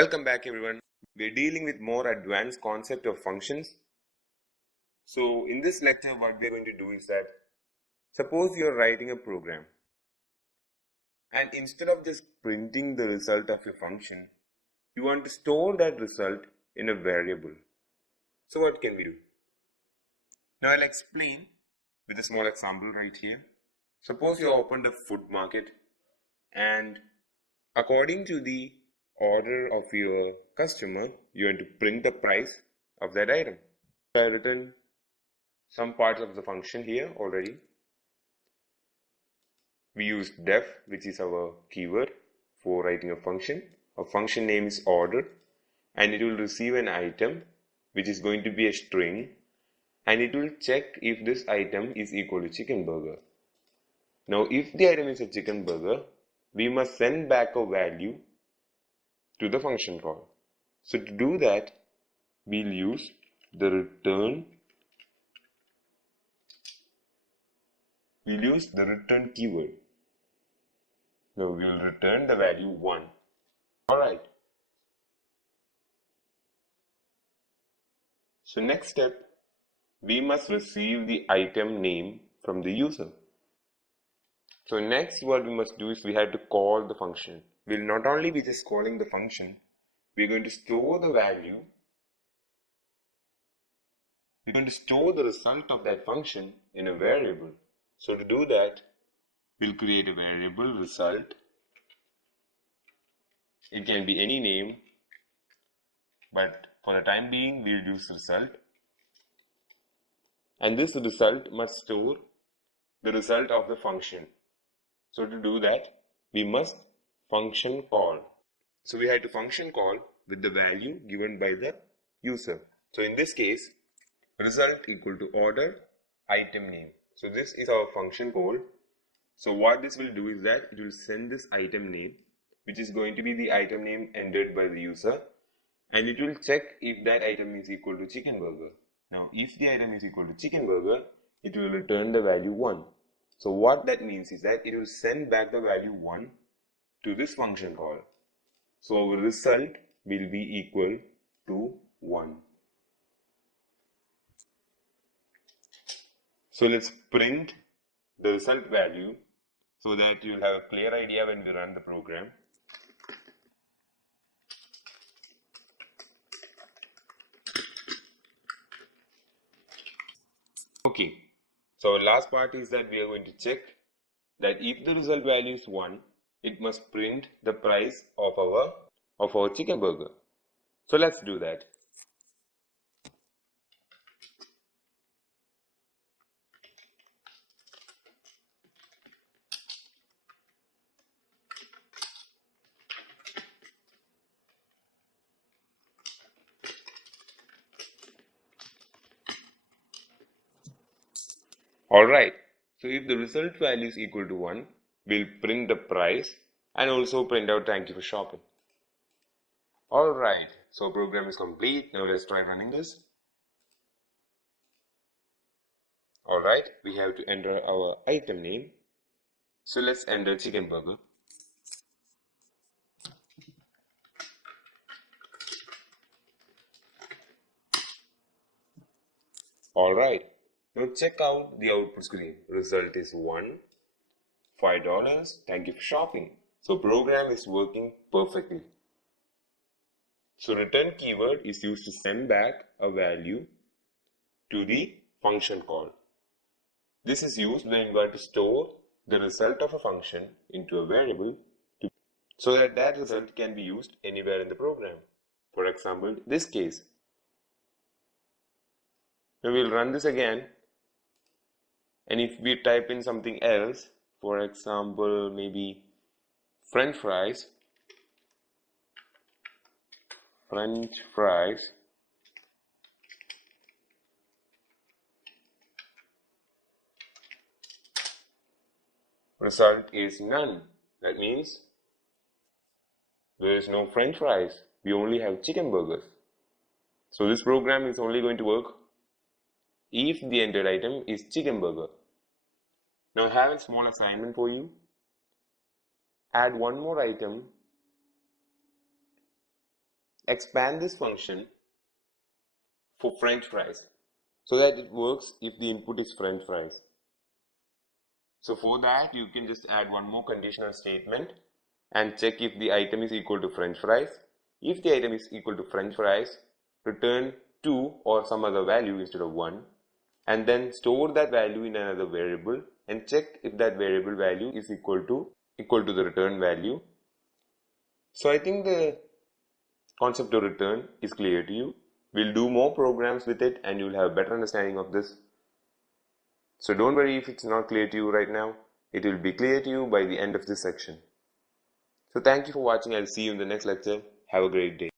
Welcome back everyone. We're dealing with more advanced concept of functions. So in this lecture what we're going to do is that suppose you're writing a program and instead of just printing the result of your function, you want to store that result in a variable. So what can we do? Now I'll explain with a small example right here. Suppose you opened a food market and according to the order of your customer, you want to print the price of that item. I have written some parts of the function here already. We use def, which is our keyword for writing a function. A function name is order, and it will receive an item which is going to be a string, and it will check if this item is equal to chicken burger. Now if the item is a chicken burger, we must send back a value to the function call. So to do that, we'll use the return keyword. Now we'll return the value 1. Alright. So next step, we must receive the item name from the user. So next what we must do is we have to call the function. We'll not only be just calling the function, we're going to store the value. We're going to store the result of that function in a variable. So to do that, we'll create a variable result. It can be any name, but for the time being, we'll use result. And this result must store the result of the function. So to do that, we must function call. So we had to function call with the value given by the user. So in this case, result equal to order item name. So this is our function call. So what this will do is that it will send this item name, which is going to be the item name entered by the user, and it will check if that item is equal to chicken burger. Now if the item is equal to chicken burger, it will return the value 1. So what that means is that it will send back the value 1 to this function call. So our result will be equal to 1. So let's print the result value so that you'll have a clear idea when we run the program. Okay, so our last part is that we are going to check that if the result value is 1, it must print the price of our chicken burger. So let's do that. Alright, so if the result value is equal to 1, we'll print the price and also print out thank you for shopping. Alright, so program is complete. Now let's try running this. Alright, we have to enter our item name. So let's enter chicken burger. Alright, now check out the output screen. Result is 1, $5, thank you for shopping. So program is working perfectly. So return keyword is used to send back a value to the function call. This is used when you want to store the result of a function into a variable so that that result can be used anywhere in the program. For example, this case. Now we'll run this again, and if we type in something else, for example, maybe French fries, result is none. That means there is no French fries. We only have chicken burgers. So this program is only going to work if the entered item is chicken burger. Now I have a small assignment for you. Add one more item expand this function for French fries so that it works if the input is French fries. So for that, you can just add one more conditional statement and check if the item is equal to French fries. If the item is equal to French fries, return 2 or some other value instead of 1, and then store that value in another variable and check if that variable value is equal to the return value. So I think the concept of return is clear to you. We'll do more programs with it and you'll have a better understanding of this. So don't worry if it's not clear to you right now. It will be clear to you by the end of this section. So thank you for watching. I'll see you in the next lecture. Have a great day.